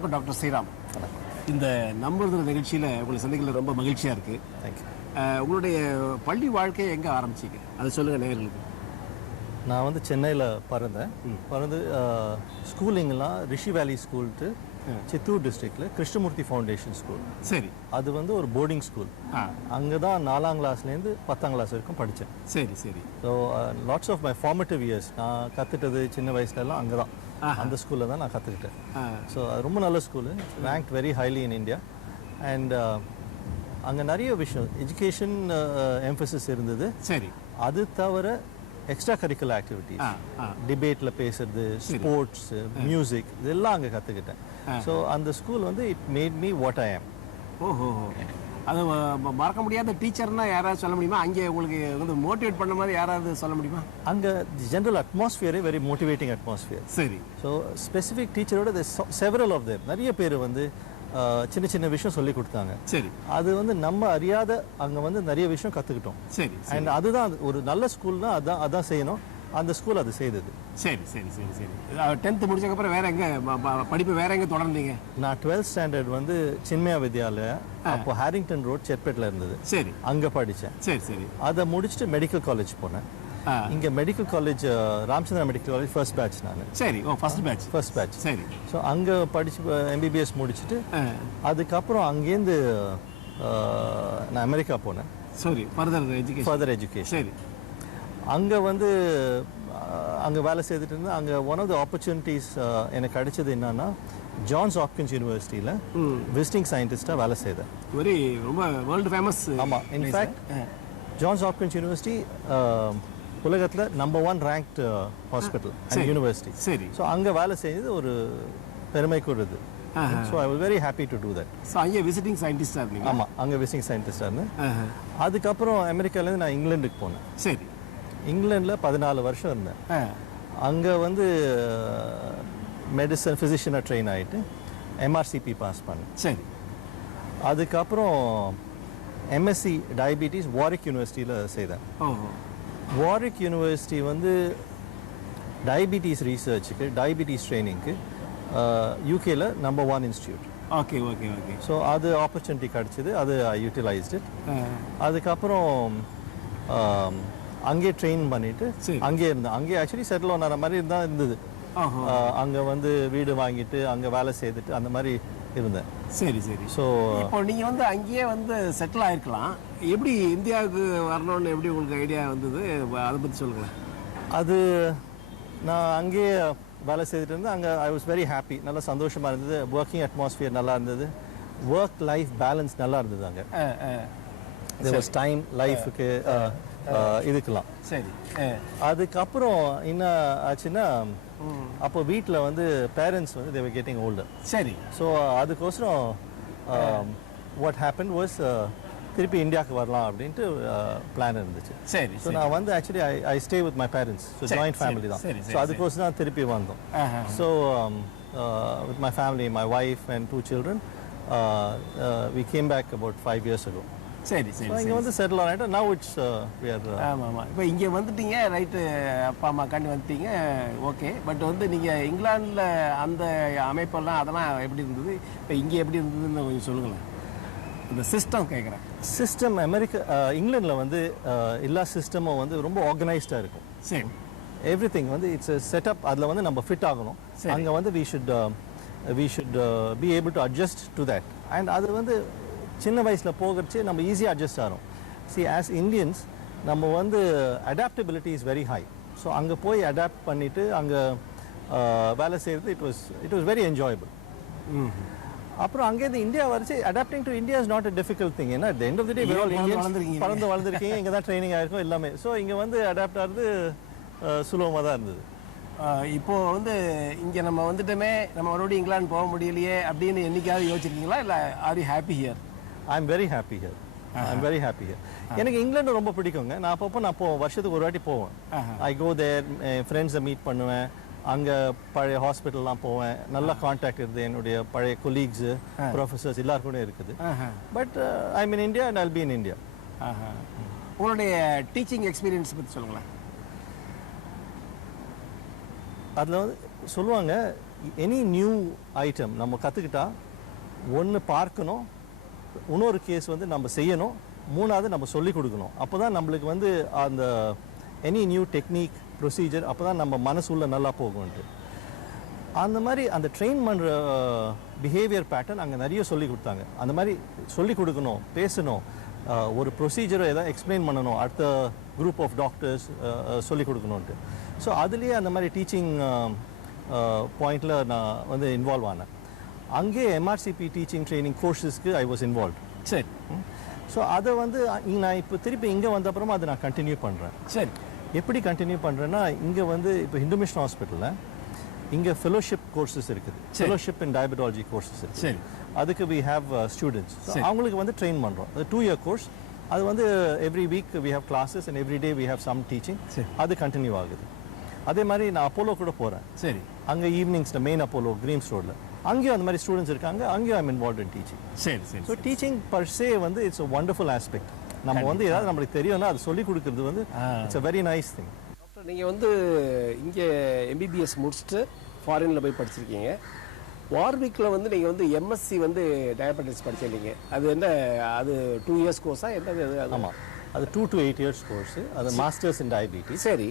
வணக்கம் டாக்டர் ஸ்ரீராம். இந்த நம்புறது நிகழ்ச்சியில் உங்களை சந்திக்கல ரொம்ப மகிழ்ச்சியாக இருக்குது. தேங்க்யூ. உங்களுடைய பள்ளி வாழ்க்கையை எங்கே ஆரம்பிச்சிங்க அதை சொல்லுங்கள் நேயர்களுக்கு. நான் வந்து சென்னையில் பிறந்து ஸ்கூலிங்கெல்லாம் ரிஷி வேலி ஸ்கூல்ட்டு சித்தூர் டிஸ்ட்ரிக்டில் கிருஷ்ணமூர்த்தி ஃபவுண்டேஷன் ஸ்கூல். சரி. அது வந்து ஒரு போர்டிங் ஸ்கூல். அங்கே தான் 4ஆம் கிளாஸ்லேருந்து 10ஆம் கிளாஸ் வரைக்கும் படித்தேன். சரி சரி. So lots of my formative years நான் கற்றுட்டது சின்ன வயசுலலாம் அங்கே தான், அந்த ஸ்கூலில் தான் நான் கற்றுக்கிட்டேன். ஸோ அது ரொம்ப நல்ல school, ranked very highly in India. And அங்கே நிறைய விஷயம் எஜுகேஷன் எம்ஃபசிஸ் இருந்தது. சரி. அது தவிர எக்ஸ்ட்ரா கரிக்குலர் ஆக்டிவிட்டிஸ், டிபேட்டில் பேசுறது, ஸ்போர்ட்ஸ், மியூசிக், இதெல்லாம் அங்கே கற்றுக்கிட்டேன். ஸோ அந்த ஸ்கூல் வந்து it made me what I ஆம். ஓஹோ. அது மறக்க முடியாத டீச்சர்னா யாராவது சொல்ல முடியுமா? அங்கே உங்களுக்கு வந்து மோட்டிவேட் பண்ண மாதிரி யாராவது சொல்ல முடியுமா? அங்கே ஜென்ரல் அட்மாஸ்ஃபியரே வெரி மோட்டிவேட்டிங் அட்மாஸ்ஃபியர். சரி. ஸோ ஸ்பெசிஃபிக் டீச்சரோட செவரல் ஆஃப் தேம், நிறைய பேர் வந்து சின்ன சின்ன விஷயம் சொல்லி கொடுத்தாங்க. சரி. அது வந்து நம்ம அறியாத அங்கே வந்து நிறைய விஷயம் கற்றுக்கிட்டோம். சரி. அண்ட் அதுதான் ஒரு நல்ல ஸ்கூல்னா அதான் செய்யணும். அந்த ஸ்கூல் அது செய்தது. சரி சரி சரி சரி. 10th முடிச்சதுக்கப்புறம் வேற எங்கே படிப்பு வேற எங்கே தொடர்ந்தீங்க? நான் 12th ஸ்டாண்டர்ட் வந்து சின்மயா வித்யாலயா, அப்போ ஹாரிங்டன் ரோட் செட்பேட்டில் இருந்தது. சரி. அங்கே படித்தேன். சரி சரி. அதை முடிச்சுட்டு மெடிக்கல் காலேஜ் போனேன். இங்கே medical college Ramachandra medical college first batch நான். சரி. ஓ, ஃபர்ஸ்ட் பேட்ச். சரி. ஸோ அங்கே படித்து MBBS முடிச்சுட்டு அதுக்கப்புறம் அங்கேருந்து நான் அமெரிக்கா போனேன். சரி. Further education. சரி. அங்கே வந்து அங்கே வேலை செய்துட்டு இருந்தேன். அங்கே ஒன் ஆஃப் த ஆப்பர்ச்சுனிட்டிஸ் எனக்கு கிடைச்சது என்னன்னா, ஜான்ஸ் ஹாப்கின்ஸ் யூனிவர்சிட்டியில் விசிட்டிங் சயின்டிஸ்டாக வேலை செய்தேன். வெரி ரொம்ப வேர்ல்டு ஃபேமஸ். ஆமாம். இன்ஃபேக்ட் ஜான்ஸ் ஹாப்கின்ஸ் யூனிவர்சிட்டி உலகத்தில் number 1 ranked hospital and university. சரி. ஸோ அங்கே வேலை செய்தது ஒரு பெருமைக்குரியது. So I was very happy to do that. So அங்கே விசிட்டிங் சயின்டிஸ்டாக இருந்தீங்க? ஆமாம், அங்கே விசிட்டிங் சயின்டிஸ்டாக இருந்தேன். அதுக்கப்புறம் அமெரிக்காலேருந்து நான் இங்கிலாந்துக்கு போனேன். சரி. இங்கிலாண்டில் 14 வருஷம் இருந்தேன். அங்கே வந்து மெடிசன் ஃபிசிஷியனாக ட்ரெயின் ஆகிட்டு MRCP பாஸ் பண்ணேன். சரி. அதுக்கப்புறம் MSc டயபிட்டிஸ் வாரிக் யூனிவர்சிட்டியில் செய்தேன். வாரிக் யூனிவர்சிட்டி வந்து டயபிட்டிஸ் ரீசர்ச்சுக்கு, டயபிட்டிஸ் ட்ரைனிங்க்கு யூகேல number 1 institute. Okay okay okay. So அது ஆப்பர்ச்சுனிட்டி கிடச்சிது, அது ஐ யூட்டிலைஸ்ட் இட். அதுக்கப்புறம் அங்கே ட்ரெயின் பண்ணிவிட்டு அங்கே இருந்தேன். அங்கே ஆக்சுவலி செட்டில் ஆன மாதிரி தான் இருந்தது. அங்கே வந்து வீடு வாங்கிட்டு அங்கே வேலை செய்துட்டு அந்த மாதிரி இருந்தேன். சரி சரி. ஸோ இப்போ நீங்கள் வந்து அங்கேயே வந்து செட்டில் ஆகிருக்கலாம். எப்படி இந்தியாவுக்கு வரணும்னு எப்படி உங்களுக்கு ஐடியா வந்தது, அதை பற்றி சொல்லுங்களேன். அது நான் அங்கேயே வேலை செய்துட்டு இருந்தேன். அங்கே ஐ வாஸ் வெரி ஹாப்பி, நல்லா சந்தோஷமாக இருந்தது. ஒர்க்கிங் அட்மாஸ்ஃபியர் நல்லா இருந்தது, ஒர்க் லைஃப் பேலன்ஸ் நல்லா இருந்தது. அங்கே there was டைம் லைஃபுக்கு இதுக்கெல்லாம். சரி. அதுக்கப்புறம் என்ன ஆச்சுன்னா, அப்போ வீட்டில் வந்து பேரண்ட்ஸ் வந்து they were getting older. சரி. ஸோ அதுக்கோசரம் what happened was திருப்பி இந்தியாவுக்கு வரலாம் அப்படின்ட்டு பிளான் இருந்துச்சு. சரி. ஸோ நான் வந்து actually I stay with my parents. So joint family தான். ஸோ அதுக்கோசரம் தான் திருப்பி வந்தோம். So with my family, my wife and 2 children we came back about 5 years ago. சரி சரி. இங்கே வந்து செட்டில் ஆகிட்டு now it's we are. ஆமாம் ஆமாம். இப்போ இங்கே வந்துட்டீங்க, ரைட்டு, அப்பா அம்மாக்காண்டி வந்துட்டீங்க, ஓகே. பட் வந்து நீங்கள் இங்கிலாண்டில் அந்த அமைப்பெல்லாம் அதெல்லாம் எப்படி இருந்தது, இப்போ இங்கே எப்படி இருந்ததுன்னு கொஞ்சம் சொல்லுங்களேன். இந்த சிஸ்டம் கேட்குறேன். சிஸ்டம் இங்கிலாண்டில் வந்து எல்லா சிஸ்டமும் வந்து ரொம்ப ஆர்கனைஸ்டாக இருக்கும். சரி. எவ்ரி திங் வந்து இட்ஸ் செட்டப். அதில் வந்து நம்ம ஃபிட் ஆகணும். அங்கே வந்து we should be able to adjust to that. And அது வந்து சின்ன வயசில் போகிறச்சு நம்ம ஈஸியாக அட்ஜஸ்ட் ஆகிறோம். சி ஆஸ் இந்தியன்ஸ் நம்ம வந்து adaptability is very high. So அங்கே போய் அடாப்ட் பண்ணிவிட்டு அங்கே வேலை செய்கிறது இட் வாஸ் வெரி என்ஜாயபிள். அப்புறம் அங்கேருந்து இந்தியா வரைச்சு adapting to India is not a difficult thing. ஏன்னா at the end of the day பறந்து வளர்ந்துருக்கீங்க, இங்கே தான் ட்ரைனிங் ஆகிருக்கும் எல்லாமே. ஸோ இங்கே வந்து அடாப்ட் ஆகிறது சுலபமாக தான் இருந்தது. இப்போது வந்து இங்கே நம்ம வந்துட்டோமே, நம்ம மறுபடியும் இங்கிலாந்து போக முடியலையே அப்படின்னு என்னைக்காவது யோசிச்சிருக்கீங்களா, இல்லை are you happy here? I'm very happy here. I'm very happy here. எனக்கு இங்கிலாந்து ரொம்ப பிடிக்குங்க. நான் அப்பப்போ வருஷத்துக்கு ஒரு வாட்டி போவேன். ஐ கோ தேர், ஃப்ரெண்ட்ஸை மீட் பண்ணுவேன். அங்கே பழைய ஹாஸ்பிட்டல்லாம் போவேன். நல்ல கான்டாக்ட் இருக்குது, என்னுடைய பழைய கொலீக்ஸு, ப்ரொஃபஸர்ஸ் எல்லாரும் கூட இருக்குது. But I mean India and I'll be in India. உங்களுடைய டீச்சிங் எக்ஸ்பீரியன்ஸ் பற்றி சொல்லுங்களேன். அதில் வந்து சொல்லுவாங்க, எனி நியூ ஐட்டம் நம்ம கற்றுக்கிட்டா ஒன்று பார்க்கணும், இன்னொரு கேஸ் வந்து நம்ம செய்யணும், மூணாவது நம்ம சொல்லிக் கொடுக்கணும். அப்போ தான் நம்மளுக்கு வந்து அந்த எனி நியூ டெக்னிக் ப்ரொசீஜர் அப்போ தான் நம்ம மனசுள்ள நல்லா போகும்ன்ட்டு. அந்த மாதிரி அந்த ட்ரெயின் பண்ணுற பிஹேவியர் பேட்டர்ன் அங்கே நிறைய சொல்லி கொடுத்தாங்க. அந்த மாதிரி சொல்லி கொடுக்கணும், பேசணும், ஒரு ப்ரொசீஜரை எதாவது எக்ஸ்பிளைன் பண்ணணும், அடுத்த குரூப் ஆஃப் டாக்டர்ஸ் சொல்லி கொடுக்கணுன்ட்டு. ஸோ அதுலேயே அந்த மாதிரி டீச்சிங் பாயிண்டில் நான் வந்து இன்வால்வ் ஆனேன். அங்கே எம்ஆர்சிபி டீச்சிங் ட்ரைனிங் கோர்ஸஸ்க்கு ஐ வாஸ் இன்வால்வ். சரி. ஸோ அதை வந்து நான் இப்போ திருப்பி இங்கே வந்த அப்புறமா அதை நான் கண்டினியூ பண்ணுறேன். சரி. எப்படி கண்டினியூ பண்ணுறேன்னா, இங்கே வந்து இப்போ ஹிந்து மிஷன் ஹாஸ்பிட்டலில் இங்கே ஃபெலோஷிப் கோர்சஸ் இருக்குது, ஃபெலோஷிப் இன் டயபெட்டாலஜி கோர்ஸஸ் இருக்குது. சரி. அதுக்கு வி ஹேவ் ஸ்டூடெண்ட்ஸ், அவங்களுக்கு வந்து ட்ரெயின் பண்ணுறோம். அது 2 year கோர்ஸ். அது வந்து every week we have classes and every day we have some teaching. அது கண்டினியூ ஆகுது. அதே மாதிரி நான் அப்போலோ கூட போகிறேன். சரி. அங்கே ஈவினிங்ஸில் மெயின் அப்போலோ கிரீம்ஸ் ரோடில் அங்கேயும் அந்த மாதிரி ஸ்டூடெண்ட்ஸ் இருக்காங்க. அங்கேயும் I am involve in teaching. சரி சரி. ஸோ டீச்சிங் பர் சே வந்து இட்ஸ் அ வண்டர்ஃபுல் ஆஸ்பெக்ட். நம்ம வந்து ஏதாவது நம்மளுக்கு தெரியும்னா அது சொல்லிக் கொடுக்குறது வந்து it's a very nice thing. Doctor, நீங்கள் வந்து இங்கே எம்பிபிஎஸ் முடிச்சுட்டு ஃபாரினில் போய் படிச்சிருக்கீங்க. வார்விக்கில் வந்து நீங்கள் வந்து எம்எஸ்சி வந்து டயபெட்டிஸ் படிச்சிருந்தீங்க. அது என்ன, அது 2 years கோர்ஸா என்னது? ஆமாம், அது 2 to 8 years கோர்ஸு. அது மாஸ்டர்ஸ் இன் டயபிட்டிஸ். சரி.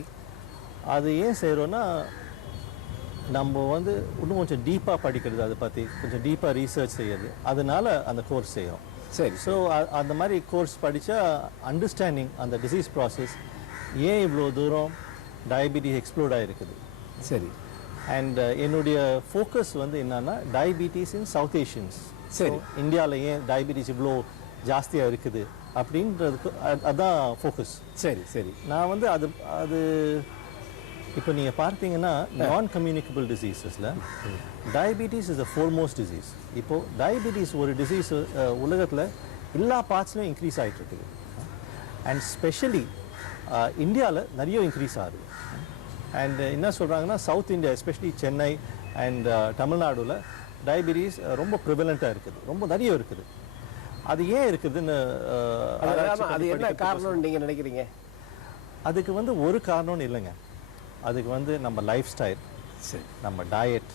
அது ஏன் செய்கிறோன்னா, நம்ம வந்து இன்னும் கொஞ்சம் டீப்பாக படிக்கிறது, அதை பற்றி கொஞ்சம் டீப்பாக ரீசர்ச் செய்யறது, அதனால அந்த கோர்ஸ் செய்கிறோம். சரி. ஸோ அந்த மாதிரி கோர்ஸ் படித்தா அண்டர்ஸ்டாண்டிங் அந்த டிசீஸ் ப்ராசஸ், ஏன் இவ்வளோ தூரம் டயபிட்டிஸ் எக்ஸ்ப்ளோர்ட் ஆகிருக்குது. சரி. அண்ட் என்னுடைய ஃபோக்கஸ் வந்து என்னன்னா டயபிட்டிஸ் இன் சவுத் ஏஷியன்ஸ். சரி. இந்தியாவில் ஏன் டயபிட்டிஸ் இவ்வளோ ஜாஸ்தியாக இருக்குது அப்படின்றதுக்கு அதுதான் ஃபோக்கஸ். சரி சரி. நான் வந்து அது இப்போ நீங்கள் பார்த்தீங்கன்னா நான் கம்யூனிகபிள் டிசீஸஸில் diabetes is a foremost disease. இப்போது டயபிட்டிஸ் ஒரு டிசீஸ் உலகத்தில் எல்லா பார்ட்ஸ்லையும் இன்க்ரீஸ் ஆகிட்டு இருக்குது. அண்ட் ஸ்பெஷலி இந்தியாவில் நிறைய இன்க்ரீஸ் ஆகுது. அண்ட் என்ன சொல்கிறாங்கன்னா, south India especially Chennai and தமிழ்நாடுல டயபிட்டிஸ் ரொம்ப ப்ரிவலண்ட்டாக இருக்குது, ரொம்ப நிறைய இருக்குது. அது ஏன் இருக்குதுன்னு அது என்ன காரணம்னு நீங்கள் நினைக்கிறீங்க? அதுக்கு வந்து ஒரு காரணம்னு இல்லைங்க. அதுக்கு வந்து நம்ம லைஃப் ஸ்டைல், நம்ம டயட்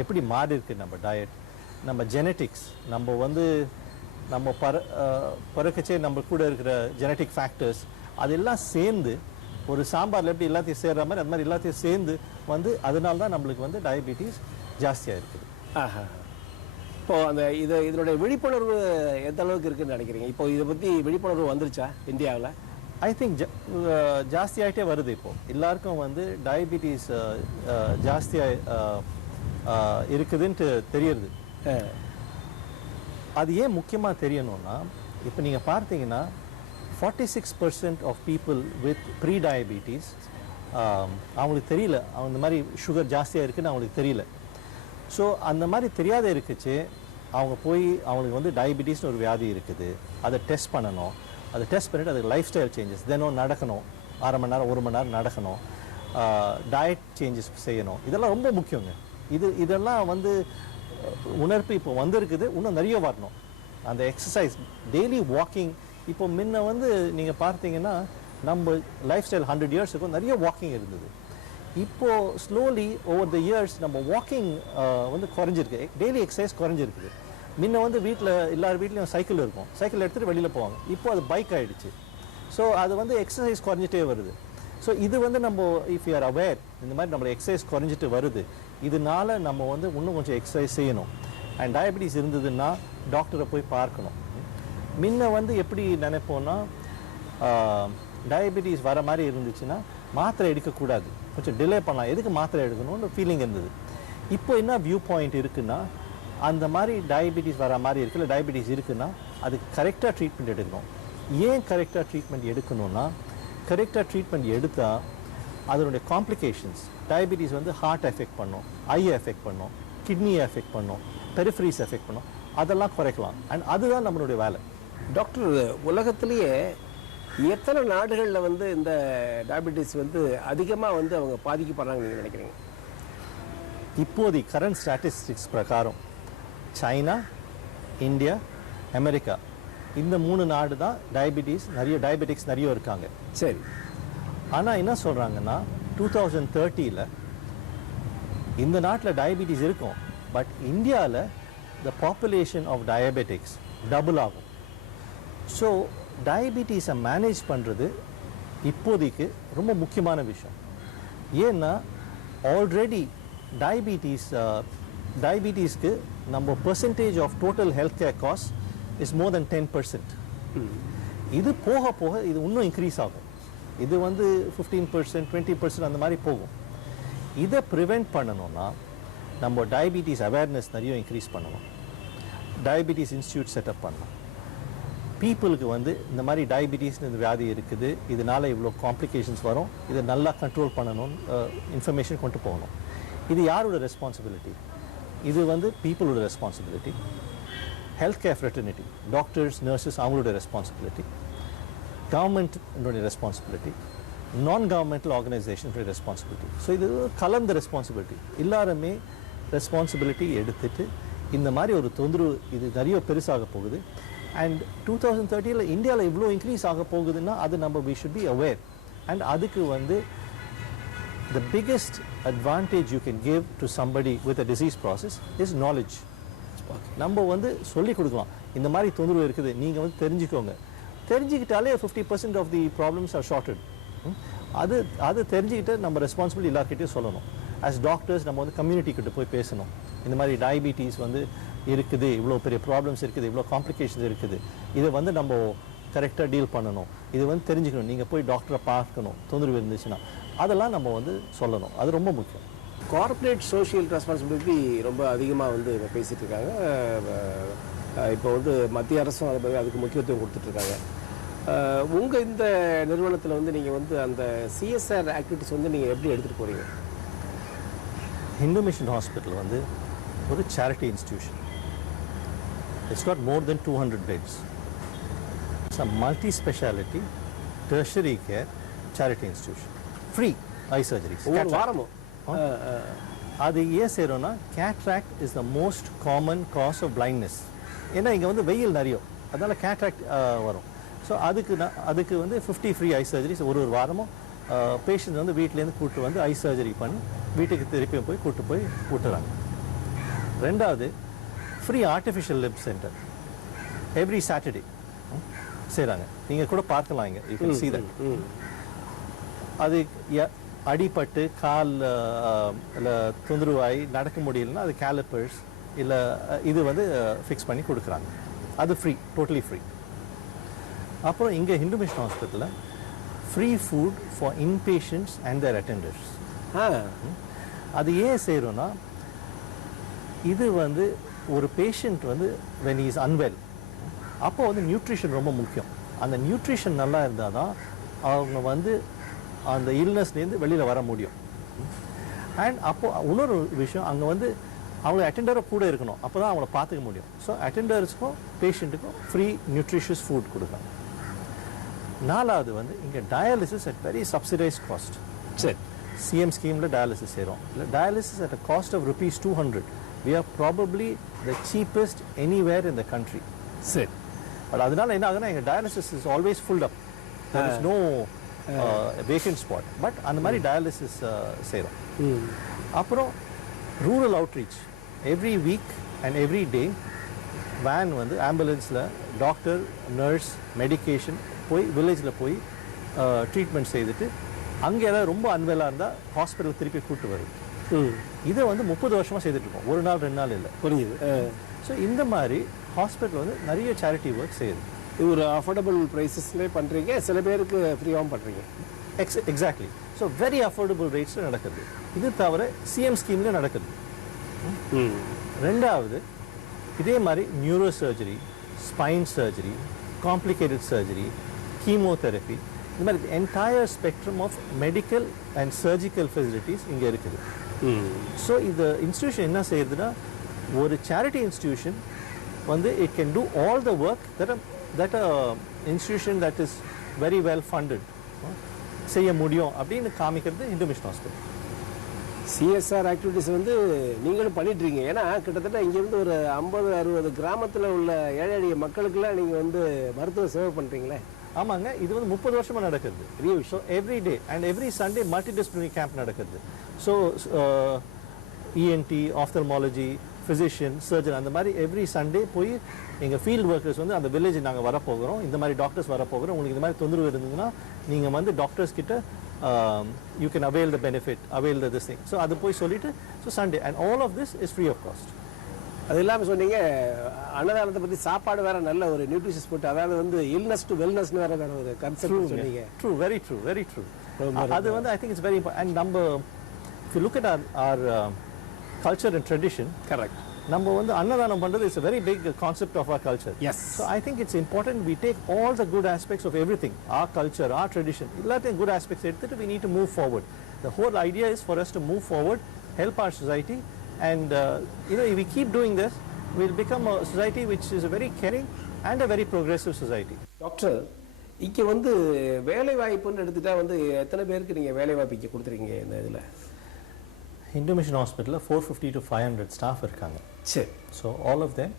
எப்படி மாறி இருக்கு, நம்ம டயட், நம்ம ஜெனட்டிக்ஸ், நம்ம வந்து நம்ம பிறக்கச்சே நம்ம கூட இருக்கிற ஜெனட்டிக் ஃபேக்டர்ஸ், அதெல்லாம் சேர்ந்து ஒரு சாம்பாரில் எப்படி எல்லாத்தையும் சேர்ற மாதிரி அது மாதிரி எல்லாத்தையும் சேர்ந்து வந்து அதனால தான் நம்மளுக்கு வந்து டயபிட்டிஸ் ஜாஸ்தியாக இருக்குது. இப்போது அந்த இதனுடைய விழிப்புணர்வு எந்த அளவுக்கு இருக்குதுன்னு நினைக்கிறீங்க? இப்போ இதை பற்றி விழிப்புணர்வு வந்துருச்சா இந்தியாவில்? ஐ திங்க் ஜாஸ்தி ஆகிட்டே வருது. இப்போது எல்லாருக்கும் வந்து டயபிட்டிஸ் ஜாஸ்தியாக இருக்குதுன்ட்டு தெரியுது. அது ஏன் முக்கியமாக தெரியணும்னா, இப்போ நீங்கள் பார்த்தீங்கன்னா 46% of people with pre diabetes அவங்களுக்கு தெரியல, அவங்க இந்த மாதிரி சுகர் ஜாஸ்தியாக இருக்குதுன்னு அவங்களுக்கு தெரியல. ஸோ அந்த மாதிரி தெரியாத இருக்குச்சு, அவங்க போய் அவங்களுக்கு வந்து டயபிட்டிஸ்னு ஒரு வியாதி இருக்குது, அதை டெஸ்ட் பண்ணணும். அதை டெஸ்ட் பண்ணிவிட்டு அதுக்கு லைஃப் ஸ்டைல் சேஞ்சஸ் தினம் நடக்கணும், 1/2 மணி நேரம் 1 மணி நேரம் நடக்கணும், டயட் சேஞ்சஸ் செய்யணும். இதெல்லாம் ரொம்ப முக்கியங்க. இதெல்லாம் வந்து உணர்வு இப்போ வந்திருக்குது, இன்னும் நிறைய வரணும். அந்த எக்ஸசைஸ், டெய்லி வாக்கிங். இப்போ முன்ன வந்து நீங்கள் பார்த்தீங்கன்னா நம்ம லைஃப் ஸ்டைல் 100 years இருக்கும் நிறைய வாக்கிங் இருந்தது. இப்போது ஸ்லோலி ஓவர் த இயர்ஸ் நம்ம வாக்கிங் வந்து குறைஞ்சிருக்கு, டெய்லி எக்ஸசைஸ் குறைஞ்சிருக்குது. முன்ன வந்து வீட்டில் எல்லார் வீட்லேயும் சைக்கிள் இருக்கும், சைக்கிள் எடுத்துகிட்டு வெளியில் போவாங்க. இப்போ அது பைக் ஆகிடுச்சு. ஸோ அது வந்து எக்ஸசைஸ் குறைஞ்சிட்டே வருது. ஸோ இது வந்து நம்ம இஃப் யூ ஆர் அவேர் இந்த மாதிரி நம்மளோட எக்ஸசைஸ் குறைஞ்சிட்டு வருது, இதனால நம்ம வந்து இன்னும் கொஞ்சம் எக்ஸசைஸ் செய்யணும். அண்ட் டயபிட்டிஸ் இருந்ததுன்னா டாக்டரை போய் பார்க்கணும். முன்ன வந்து எப்படி நினைப்போன்னா, டயபிட்டிஸ் வர மாதிரி இருந்துச்சுன்னா மாத்திரை எடுக்கக்கூடாது, கொஞ்சம் டிலே பண்ணலாம், எதுக்கு மாத்திரை எடுக்கணும்னு ஃபீலிங் இருந்தது. இப்போ என்ன வியூ பாயிண்ட் இருக்குன்னா, அந்த மாதிரி டயபிட்டிஸ் வர மாதிரி இருக்குல்ல, டயபிட்டிஸ் இருக்குன்னா அதுக்கு கரெக்டாக ட்ரீட்மெண்ட் எடுக்கணும். ஏன் கரெக்டாக ட்ரீட்மெண்ட் எடுக்கணும்னா, கரெக்டாக ட்ரீட்மெண்ட் எடுத்தால் அதனுடைய காம்ப்ளிகேஷன்ஸ், டயபிட்டிஸ் வந்து ஹார்ட் எஃபெக்ட் பண்ணும், ஐ எஃபெக்ட் பண்ணும், கிட்னியை எஃபெக்ட் பண்ணும், பெரிஃபரிஸ் எஃபெக்ட் பண்ணும், அதெல்லாம் குறைக்கலாம். அண்ட் அதுதான் நம்மளுடைய வேலை. டாக்டர், உலகத்திலேயே எத்தனை நாடுகளில் வந்து இந்த டயபிட்டிஸ் வந்து அதிகமாக வந்து அவங்க பாதிக்கப்படுறாங்கன்னு நீங்கள் நினைக்கிறீங்க? இப்போது கரண்ட் ஸ்டாட்டிஸ்டிக்ஸ் பிரகாரம் சைனா, இந்தியா, அமெரிக்கா, இந்த 3 நாடு தான் டயபெட்டிக்ஸ் நிறைய இருக்காங்க. சரி. ஆனால் என்ன சொல்கிறாங்கன்னா 2030 இந்த நாட்டில் டயபிட்டிஸ் இருக்கும், பட் இந்தியாவில் the population of diabetics double ஆகும். ஸோ டயபிட்டிஸை மேனேஜ் பண்ணுறது இப்போதைக்கு ரொம்ப முக்கியமான விஷயம். ஏன்னா ஆல்ரெடி டயபிட்டிஸ்க்கு நம்ம percentage of total health care cost is more than 10%. இது போக போக இது இன்னும் இன்க்ரீஸ் ஆகும். இது வந்து 15%, 20% அந்த மாதிரி போகும். இதை ப்ரிவெண்ட் பண்ணணும்னா நம்ம டயபிட்டிஸ் அவேர்னஸ் நிறைய இன்க்ரீஸ் பண்ணணும். டயபிட்டிஸ் இன்ஸ்டியூட் செட்டப் பண்ணணும். பீப்புளுக்கு வந்து இந்த மாதிரி டயபிட்டிஸ்னு இந்த வியாதி இருக்குது, இதனால் இவ்வளோ காம்ப்ளிகேஷன்ஸ் வரும், இதை நல்லா கண்ட்ரோல் பண்ணணும்னு இன்ஃபர்மேஷன் கொண்டு போகணும். இது யாரோட ரெஸ்பான்சிபிலிட்டி? இது வந்து பீப்புளோட responsibility. Health care fraternity, doctors, nurses அவங்களோட ரெஸ்பான்சிபிலிட்டி, கவர்மெண்ட்டோட ரெஸ்பான்சிபிலிட்டி, நான் கவர்மெண்டல் ஆர்கனைசேஷனோட ரெஸ்பான்சிபிலிட்டி. ஸோ இது கலந்த ரெஸ்பான்சிபிலிட்டி. எல்லாருமே ரெஸ்பான்சிபிலிட்டி எடுத்துட்டு இந்த மாதிரி ஒரு தொந்தரவு இது நிறைய பெருசாக போகுது. அண்ட் 2030 இந்தியாவில் இவ்வளோ இன்க்ரீஸ் ஆக போகுதுன்னா அது நம்ம we should be aware. And அதுக்கு வந்து the biggest advantage you can give to somebody with a disease process is knowledge. நம்ம வந்து சொல்லி கொடுக்கலாம், இந்த மாதிரி தொந்தரவு இருக்குது, நீங்கள் வந்து தெரிஞ்சுக்கோங்க. தெரிஞ்சுக்கிட்டாலே 50% of the problems are sorted. அது தெரிஞ்சுக்கிட்டு நம்ம ரெஸ்பான்சிபிலிட்டி எல்லாருக்கிட்டையும் சொல்லணும். ஆஸ் டாக்டர்ஸ் நம்ம வந்து கம்யூனிட்டி கிட்ட போய் பேசணும். இந்த மாதிரி டயபிட்டிஸ் வந்து இருக்குது, இவ்வளோ பெரிய ப்ராப்ளம்ஸ் இருக்குது, இவ்வளோ காம்ப்ளிகேஷன்ஸ் இருக்குது, இதை வந்து நம்ம கரெக்டாக டீல் பண்ணணும், இது வந்து தெரிஞ்சுக்கணும், நீங்கள் போய் டாக்டரை பார்க்கணும் தொந்தரவு இருந்துச்சுன்னா, அதெல்லாம் நம்ம வந்து சொல்லணும். அது ரொம்ப முக்கியம். கார்ப்பரேட் சோஷியல் ரெஸ்பான்சிபிலிட்டி ரொம்ப அதிகமாக வந்து பேசிகிட்டு இருக்காங்க. இப்போ வந்து மத்திய அரசும் அதுக்கு முக்கியத்துவம் கொடுத்துட்ருக்காங்க. உங்கள் இந்த நிறுவனத்தில் வந்து நீங்கள் வந்து அந்த சிஎஸ்ஆர் ஆக்டிவிட்டிஸ் வந்து நீங்கள் எப்படி எடுத்துகிட்டு போகிறீங்க? ஹிந்து மிஷன் ஹாஸ்பிட்டல் வந்து ஒரு charity institution. It's got more than 200 beds. It's a multi speciality tertiary care charity institution. Free eye surgeries ஒரு வாரமும். அது ஏன் செய்கிறோன்னா cataract is the most common cause of blindness. ஏன்னா இங்கே வந்து வெயில் நிறைய, அதனால் கேட்ராக்ட் வரும். ஸோ அதுக்கு வந்து 50 ஃப்ரீ ஐ சர்ஜரிஸ் ஒரு வாரமும் பேஷண்ட் வந்து வீட்டிலேருந்து கூப்பிட்டு வந்து ஐ சர்ஜரி பண்ணி வீட்டுக்கு திருப்பியும் போய் கூப்பிட்டு போய் விட்டுறாங்க. ரெண்டாவது free artificial lip centre every Saturday செய்கிறாங்க. நீங்கள் கூட பார்க்கலாம் இங்கே, யூ கேன் சீ தட். அது அடிபட்டு காலில் தொந்தரவாகி நடக்க முடியலன்னா அது கேலிப்பர்ஸ் இல்லை இது வந்து ஃபிக்ஸ் பண்ணி கொடுக்குறாங்க. அது ஃப்ரீ, டோட்டலி ஃப்ரீ. அப்புறம் இங்கே ஹிந்து மிஷன் ஹாஸ்பிட்டலில் free food for inpatients and their attenders. அது ஏன் செய்கிறோன்னா இது வந்து ஒரு பேஷண்ட் வந்து when he is unwell அப்போ வந்து நியூட்ரிஷன் ரொம்ப முக்கியம். அந்த நியூட்ரிஷன் நல்லா இருந்தால் தான் அவங்க வந்து அந்த இல்னஸ்லேருந்து வெளியில் வர முடியும். அண்ட் அப்போது இன்னொரு விஷயம், அங்கே வந்து அவங்க அட்டெண்டராக கூட இருக்கணும், அப்போ தான் அவங்கள பார்த்துக்க முடியும். ஸோ அட்டெண்டர்ஸுக்கும் பேஷண்ட்டுக்கும் ஃப்ரீ நியூட்ரிஷியஸ் ஃபுட் கொடுக்கலாம். நாலாவது வந்து இங்கே dialysis at very subsidise cost. சரி, சிஎம் ஸ்கீமில் டயாலிசிஸ் செய்கிறோம். இல்லை dialysis at a cost of ₹200. We are probably the cheapest anywhere in the country. சரி, பட் அதனால என்ன ஆகுதுன்னா எங்கள் dialysis is always fooled up. There is no vacant spot. But அந்த மாதிரி டயாலிசிஸ் செய்கிறோம். அப்புறம் rural outreach every week and every day van வந்து ஆம்புலன்ஸில் டாக்டர், நர்ஸ், மெடிக்கேஷன் போய் வில்லேஜில் போய் ட்ரீட்மெண்ட் செய்துட்டு அங்கே ஏதாவது ரொம்ப அன்வெல்லாக இருந்தால் ஹாஸ்பிட்டல் திருப்பி கூப்பிட்டு வருது. இதை வந்து 30 வருஷமாக செய்துட்ருக்கோம், ஒரு நாள் 2 நாள் இல்லை. புரியுது. ஸோ இந்த மாதிரி ஹாஸ்பிட்டல் வந்து நிறைய சேரிட்டி ஒர்க் செய்யுது. இது ஒரு அஃபோர்டபுள் ப்ரைஸஸ்லேயே பண்ணுறீங்க, சில பேருக்கு ஃப்ரீயாகவும் பண்ணுறீங்க. எக்ஸாக்ட்லி. ஸோ வெரி அஃபோர்டபுள் ரேட்ஸில் நடக்குது. இது தவிர சிஎம் ஸ்கீமில் நடக்குது. ரெண்டாவது இதே மாதிரி neuro surgery, spine surgery, complicated surgery, chemotherapy, இந்த மாதிரி entire spectrum of medical and surgical facilities இங்கே இருக்குது. ஸோ இந்த இன்ஸ்டிடியூஷன் என்ன செய்யுதுன்னா, ஒரு சேரிட்டி இன்ஸ்டிடியூஷன் வந்து it can do all the work that institution that is very well funded செய்ய முடியும் அப்படின்னு காமிக்கிறது Hindu mission hospital. CSR activities வந்து நீங்களும் பண்ணிட்டுருக்கீங்க. ஏன்னா கிட்டத்தட்ட இங்கேருந்து ஒரு 50-60 கிராமத்தில் உள்ள ஏழை எளிய மக்களுக்கெல்லாம் நீங்கள் வந்து மருத்துவ சேவை பண்ணுறீங்களே. ஆமாங்க, இது வந்து 30 வருஷமாக நடக்குது. So every day and every Sunday multi disciplinary camp நடக்குது. So ENT, ophthalmology, physician, surgeon, அந்த மாதிரி எவ்ரி சண்டே போய் எங்கள் ஃபீல்டு ஒர்க்கர்ஸ் வந்து அந்த வில்லேஜ் நாங்கள் வரப்போகிறோம், இந்த மாதிரி டாக்டர்ஸ் வரப்போகிறோம், உங்களுக்கு இந்த மாதிரி தொந்தரவு இருந்ததுன்னா நீங்கள் வந்து டாக்டர்ஸ் கிட்ட you can avail the benefit, avail the this thing. So அது போய் சொல்லிட்டு so Sunday and all of this is free of cost. அது இல்லாமல் சொன்னீங்க அன்னதானத்தை பற்றி சாப்பாடு வேற நல்ல ஒரு நியூட்ரிஷியஸ் ஃபுட், அதாவது வந்து இல்னஸ் டு வெல்னஸ்னு வேற ஒரு கன்செப்ட் சொன்னீங்க. True, very true, very true. அது வந்து I think it's very important. And நம்ம if you look at our culture and tradition, correct, நம்ம வந்து அன்னதானம் பண்றது is a very big concept of our culture. Yes. So I think it's important we take all the good aspects of everything, our culture, our tradition, எல்லாத்தையும் good aspects எடுத்துட்டு we need to move forward. The whole idea is for us to move forward, help our society, and you know, if we keep doing this, we'll become a society which is a very caring and a very progressive society. Doctor, இங்கே வந்து வேலை வாய்ப்புன்னு எடுத்துட்டா வந்து எத்தனை பேருக்கு நீங்கள் வேலை வாய்ப்பு இங்கே கொடுத்துருக்கீங்க இந்த இதில்? Hindu Mission Hospital 450 to 500 staff இருக்காங்க. சரி. So all of them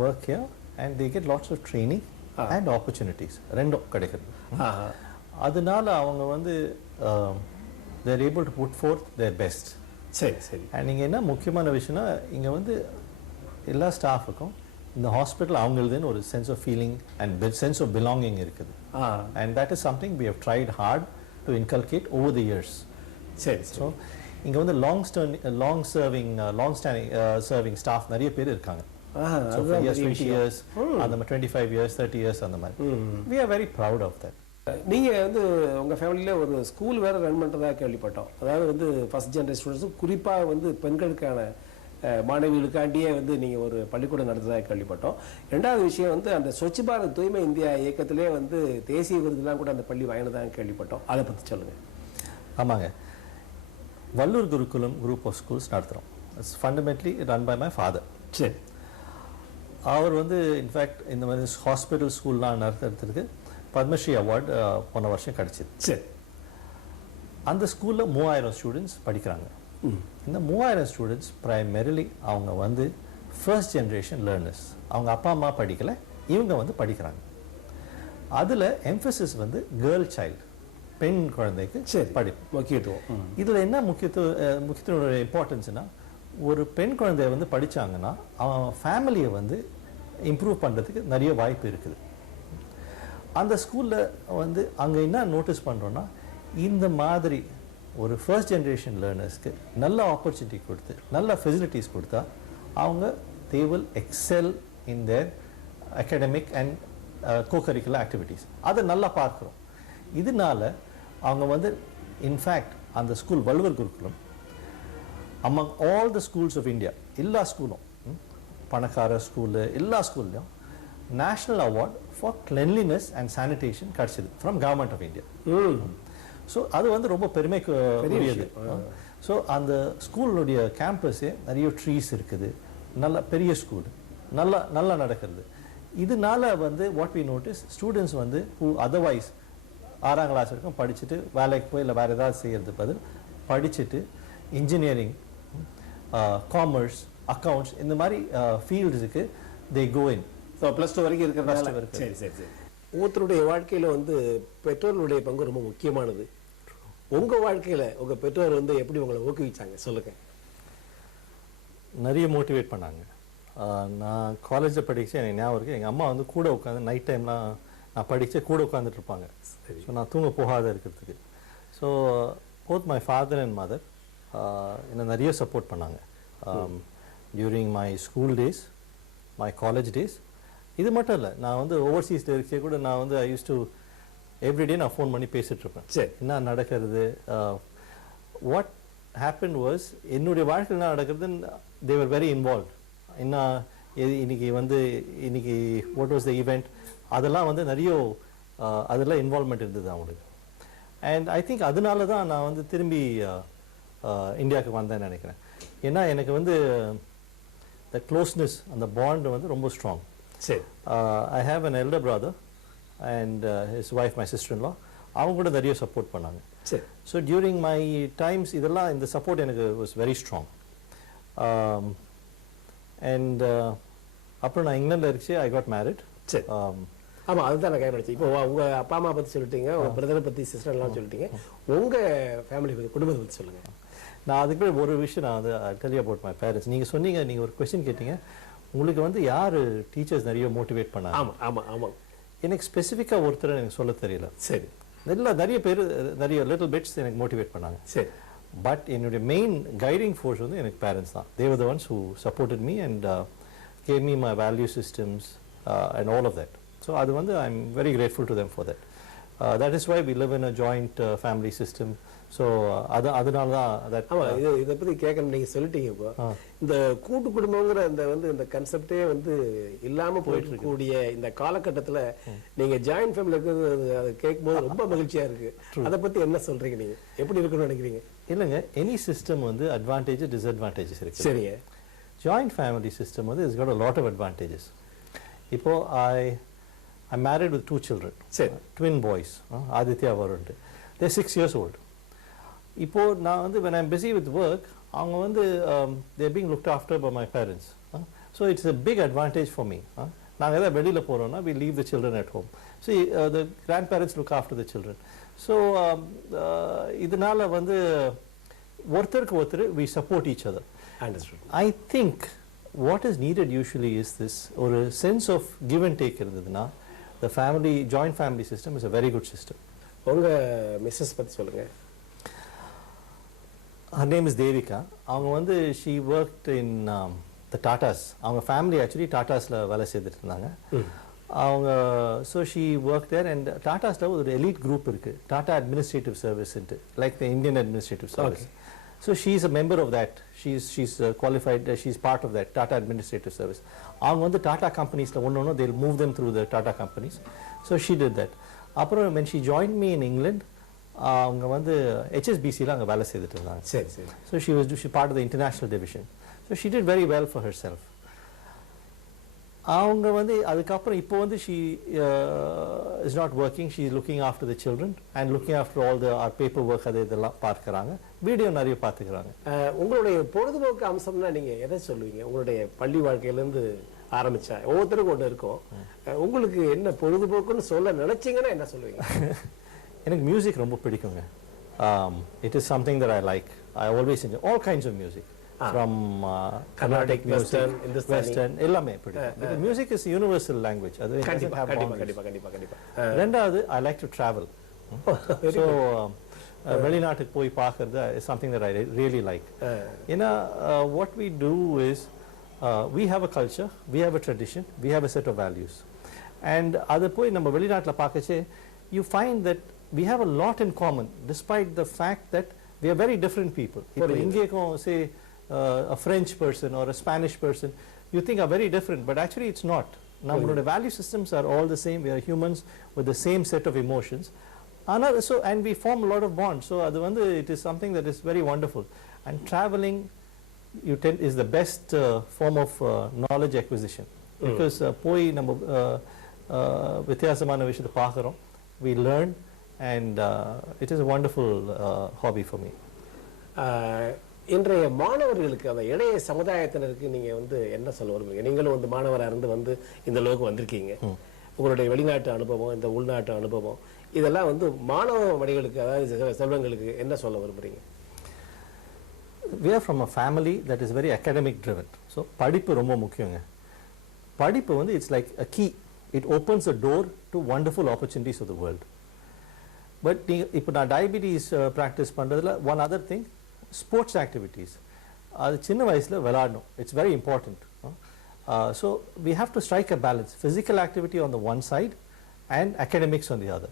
work here and they get lots of training and opportunities. ரெண்டும் கிடைக்குது. அதனால அவங்க வந்து they are able to put forth their best. சரி சரி. அண்ட் இங்கே என்ன முக்கியமான விஷயம்னா இங்கே வந்து எல்லா ஸ்டாஃபுக்கும் இந்த ஹாஸ்பிட்டல் அவங்களுதுன்னு ஒரு sense of feeling and sense of belonging இருக்குது. And that is something we have tried hard to inculcate over the years. சரி. ஸோ இங்கே வந்து லாங் சர்விங் ஸ்டாஃப் நிறைய பேர் இருக்காங்க. So for years, 20 years, அந்த மாதிரி 25 years, 30 years அந்த மாதிரி. We are very proud of that. நீங்கள் வந்து உங்கள் ஃபேமிலியில் ஒரு ஸ்கூல் வேறு ரன் பண்ணுறதா கேள்விப்பட்டோம். அதாவது வந்து ஃபஸ்ட் ஜென்ரேஷன் ஸ்டூடெண்ட்ஸும் குறிப்பாக வந்து பெண்களுக்கான மாணவிகளுக்காண்டியே வந்து நீங்கள் ஒரு பள்ளிக்கூடம் நடத்துறதா கேள்விப்பட்டோம். ரெண்டாவது விஷயம் வந்து அந்த ஸ்வச் பாரத் தூய்மை இந்தியா இயக்கத்திலே வந்து தேசிய விருதுலாம் கூட அந்த பள்ளி வாங்கினதாக கேள்விப்பட்டோம். அதை பற்றி சொல்லுங்கள். ஆமாங்க, Vallur Gurukulam group of schools நடத்துகிறோம். It's fundamentally run by my father. சரி. அவர் வந்து இன்ஃபேக்ட் இந்த மாதிரி ஹாஸ்பிட்டல் ஸ்கூல்லாம் நடத்துறதுக்கு பத்மஸ்ரீ அவார்டு போன வருஷம் கிடச்சிது. சரி. அந்த ஸ்கூலில் 3000 ஸ்டூடெண்ட்ஸ் படிக்கிறாங்க. இந்த 3000 ஸ்டூடெண்ட்ஸ் ப்ரைமரிலி அவங்க வந்து ஃபர்ஸ்ட் ஜென்ரேஷன் லேர்னர்ஸ். அவங்க அப்பா அம்மா படிக்கலை, இவங்க வந்து படிக்கிறாங்க. அதில் எம்ஃபசிஸ் வந்து கேர்ள் சைல்டு, பெண் குழந்தைக்கு முக்கியத்துவம். இதில் என்ன முக்கியத்துவ இம்பார்ட்டன்ஸ்னா, ஒரு பெண் குழந்தைய வந்து படித்தாங்கன்னா அவன் ஃபேமிலியை வந்து இம்ப்ரூவ் பண்ணுறதுக்கு நிறைய வாய்ப்பு இருக்குது. அந்த ஸ்கூலில் வந்து அங்கே என்ன நோட்டீஸ் பண்ணுறோன்னா, இந்த மாதிரி ஒரு ஃபர்ஸ்ட் ஜென்ரேஷன் லேர்னர்ஸ்க்கு நல்ல ஆப்பர்ச்சுனிட்டி கொடுத்து நல்ல ஃபெசிலிட்டிஸ் கொடுத்தா அவங்க they will excel in their academic and cocurricular activities. அதை நல்லா பார்க்குறோம். இதனால அவங்க வந்து இன்ஃபேக்ட் அந்த school Valluvar Gurukulam among all the schools of India, எல்லா ஸ்கூலும் பணக்கார ஸ்கூலு எல்லா ஸ்கூல்லையும் national award for cleanliness and sanitation கிடச்சிது from government of India. So அது வந்து ரொம்ப பெருமைக்குரியது. ஸோ அந்த ஸ்கூலுடைய கேம்பஸே நிறைய ட்ரீஸ் இருக்குது, நல்ல பெரிய ஸ்கூல், நல்லா நடக்கிறது. இதனால வந்து வாட் வி நோட்டிஸ், ஸ்டூடெண்ட்ஸ் வந்து ஹூ அதர்வைஸ் 6ஆம் கிளாஸ் வரைக்கும் படிச்சுட்டு வேலைக்கு போய் இல்லை வேறு ஏதாவது செய்யறது பதில் படிச்சுட்டு இன்ஜினியரிங், காமர்ஸ், அக்கௌண்ட்ஸ் இந்த மாதிரி ஃபீல்ட்ஸுக்கு தே கோ இன். ஸோ +2 வரைக்கும் இருக்கிறதால. சரி சரி சரி. ஒருத்தருடைய வாழ்க்கையில் வந்து பெற்றோர்களுடைய பங்கு ரொம்ப முக்கியமானது. உங்கள் வாழ்க்கையில் உங்கள் பெற்றோர் வந்து எப்படி உங்களை ஊக்குவிச்சாங்க சொல்லுங்கள். நிறைய மோட்டிவேட் பண்ணாங்க. நான் காலேஜில் படிச்சு எனக்கு ஞாபகம் இருக்குது, எங்கள் அம்மா வந்து கூட உட்காந்து நைட் டைம்லாம் நான் படித்து கூட உட்காந்துட்டு இருப்பாங்க. ஸோ நான் தூங்க போகாத இருக்கிறதுக்கு. So both my father and mother என்னை நிறைய சப்போர்ட் பண்ணாங்க during my school days, my college days. இது மட்டும் இல்லை, நான் வந்து ஓவர்சீஸில் இருக்கே கூட நான் வந்து ஐ யூஸ் டு எவ்ரிடே நான் ஃபோன் பண்ணி பேசிகிட்டு இருப்பேன். சரி, என்ன நடக்கிறது, வாட் ஹேப்பன் வாஸ், என்னுடைய வாழ்க்கையில் என்ன நடக்கிறதுன்னு தே வர் வெரி இன்வால்வ். என்ன இன்னைக்கு வாட் வாஸ் த ஈவெண்ட், அதெல்லாம் வந்து நிறைய அதெல்லாம் இன்வால்வ்மெண்ட் இருந்தது அவங்களுக்கு. அண்ட் ஐ திங்க் அதனால தான் நான் வந்து திரும்பி இந்தியாவுக்கு வந்தேன்னு நினைக்கிறேன். ஏன்னா எனக்கு வந்து த க்ளோஸ்னஸ், அந்த பாண்ட் வந்து ரொம்ப ஸ்ட்ராங். சரி. I have an elder brother and his wife, my sister in law. அவங்க கூட நிறைய சப்போர்ட் பண்ணாங்க. சரி. ஸோ டியூரிங் மை டைம்ஸ் இதெல்லாம் இந்த சப்போர்ட் எனக்கு வாஸ் வெரி ஸ்ட்ராங். அண்ட் அப்புறம் நான் இங்கிலாண்டில் இருந்துச்சு, ஐ காட் மேரிட். சரி. ஆமாம், அதுதான் நான் கேட்க இப்போ உங்கள் அப்பா அம்மா பற்றி சொல்லிட்டீங்க, உங்கள் பிரதரை பற்றி, சிஸ்டர்லாம் சொல்லிட்டீங்க. உங்கள் ஃபேமிலி பற்றி, குடும்பத்தை பற்றி சொல்லுங்கள். நான் அதுக்கு ஒரு விஷயம் நான் வந்து tell you about my parents. நீங்க சொன்னீங்க, நீங்க ஒரு கொஸ்டின் கேட்டீங்க, உங்களுக்கு வந்து யாரு டீச்சர்ஸ் நிறைய மோட்டிவேட் பண்ணாங்க? ஆமா ஆமா ஆமா. எனக்கு ஸ்பெசிஃபிக்கா ஒருத்தர் எனக்கு சொல்ல தெரியல. சரி. நிறைய பேர் நிறைய லிட்டில் பிட்ஸ் எனக்கு மோட்டிவேட் பண்ணாங்க. சரி. பட் என்னுடைய மெயின் கைடிங் ஃபோர்ஸ் வந்து எனக்கு பேரண்ட்ஸ் தான். They were the ones who supported me and gave me my value systems and all of that. So அது வந்து I'm very grateful to them for that. That is why we live in a joint family system. So அதனால தான் that. ஆமா, இதை பத்தி கேட்கணும். நீங்க சொல்லிட்டீங்க. இப்போ இந்த கூட்டு குடும்பங்கிற இந்த கன்செப்டே வந்து இல்லாம போயிட்டு இருக்கக்கூடிய இந்த காலகட்டத்துல நீங்க ஜாயிண்ட் ஃபேமிலி இருக்கிறது அதை கேட்கும்போது ரொம்ப மகிழ்ச்சியா இருக்கு. அதை பத்தி என்ன சொல்றீங்க? நீங்க எப்படி இருக்கணும்னு நினைக்கிறீங்க? இல்லைங்க, எனி சிஸ்டம் வந்து அட்வான்டேஜ் டிஸ்அட்வான்டேஜஸ் இருக்கு. சரிங்க. ஜாயிண்ட் ஃபேமிலி சிஸ்டம் வந்து is got a lot of advantages. இப்போ I'm married with 2 children. சரி. Twin boys, Aditya Varun. They're 6 years old. இப்போ நான் வந்து when I'm busy with work, அவங்க வந்து they're being looked after by my parents. So it's a big advantage for me. நாங்கள் ஏதாவது வெளியில் போகிறோம்னா we leave the children at home. So the grandparents look after the children. So இதனால வந்து ஒருத்தருக்கு ஒருத்தர் we support each other. Understood. I think what is needed usually is this ஒரு sense of give and take இருந்ததுன்னா the joint family system is a very good system. உங்க Mrs பத்தி சொல்லுங்க. Her name is Devika. அவங்க வந்து she worked in the Tatas. அவங்க family actually Tatasல வேலை செய்துட்டு இருந்தாங்க. அவங்க so she worked there and Tatasல ஒரு elite group இருக்கு, Tata Administrative Service like the Indian Administrative Service. Okay. So she is a member of that. She's qualified. She's part of that Tata Administrative Service. அவங்க வந்து Tata companiesல ஒன்னொன்னு they'll move them through the Tata companies. So she did that. அப்புறம் when she joined me in England, அவங்க வந்து HSBCல அங்க வேலை செய்துட்டு இருந்தாங்க. சரி சரி. So she was part of the international division. So she did very well for herself. அவங்க வந்து அதுக்கப்புறம் இப்போ வந்து she is not working. She is looking after the children and looking after all our paperwork. அதெல்லாம் பார்க்கறாங்க. Video நிறைய பார்த்துக்கறாங்க. உங்களுடைய பொழுதுபோக்கு அம்சம்னா நீங்க எதை சொல்லுவீங்க? உங்களுடைய பள்ளி வாழ்க்கையில இருந்து ஆரம்பிச்சா ஒவ்வொருத்தருக்கும் ஒன்று இருக்கும். உங்களுக்கு என்ன பொழுதுபோக்குன்னு சொல்ல நினைச்சீங்கன்னா என்ன சொல்லுவீங்க? எனக்கு மியூசிக் ரொம்ப பிடிக்குங்க. It is something that I like. I always enjoy all kinds of music. From Carnatic music, Western, எல்லாமே பிடிக்கும். Because music is a universal language. அது கண்டிப்பா. ரெண்டாவது I like to travel. So வெளிநாட்டுக்கு போய் பார்க்கிறது is something that I really like. ஏன்னா what we do is we have a culture, we have a tradition, we have a set of values. And அது போய் நம்ம வெளிநாட்டுல பார்க்கச்சே you find that we have a lot in common despite the fact that we are very different people. இப்போ இங்கேக்கும் say a French person or a Spanish person you think are very different, but actually it's not. நம்மளோட value systems are all the same. We are humans with the same set of emotions. And we form a lot of bonds. So அது வந்து it is something that is very wonderful. And traveling is the best form of knowledge acquisition. Because போய் நம்ம வித்தியாசமான விஷயத்தை பார்க்குறோம், we learn, and it is a wonderful hobby for me. இன்றைய மாணவர்களுக்கு அந்த இளைய சமுதாயத்தினருக்கு நீங்க வந்து என்ன சொல்ல விரும்புறீங்க? நீங்களும் வந்து மாணவராக இருந்து வந்து இந்த அளவுக்கு வந்திருக்கீங்க. உங்களுடைய வெளிநாட்டு அனுபவம், இந்த உள்நாட்டு அனுபவம், இதெல்லாம் வந்து மாணவ மணிகளுக்கு, அதாவது செல்வங்களுக்கு என்ன சொல்ல விரும்புறீங்க? We are from a family that is very academic driven. So படிப்பு ரொம்ப முக்கியங்க. படிப்பு வந்து it's like a key. It opens a door to wonderful opportunities of the world. But இப்போ நான் டயபிட்டிஸ் practice பண்றதுல one other thing, sports activities. அது சின்ன வயசுல விளையாடணும். It's very important. So we have to strike a balance. Physical activity on the one side and academics on the other.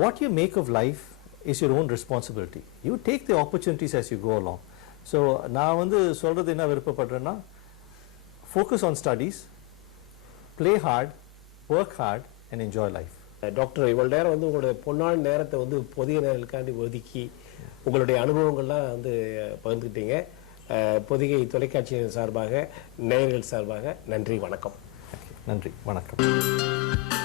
What you make of life is your own responsibility. You take the opportunities as you go along. So நான் வந்து சொல்றது என்ன விருப்பப்படுறேன்னா, focus on studies, play hard, work hard, and enjoy life. Doctor, இவ்வளவு நேரம் வந்து உங்களுடைய பொன்னான நேரத்தை வந்து பொதிய நேரங்களுக்காண்டி ஒதுக்கி உங்களுடைய அனுபவங்கள்லாம் வந்து பகிர்ந்துக்கிட்டீங்க. பொதிகை தொலைக்காட்சியின் சார்பாக, நேயர்கள் சார்பாக நன்றி, வணக்கம். நன்றி, வணக்கம்.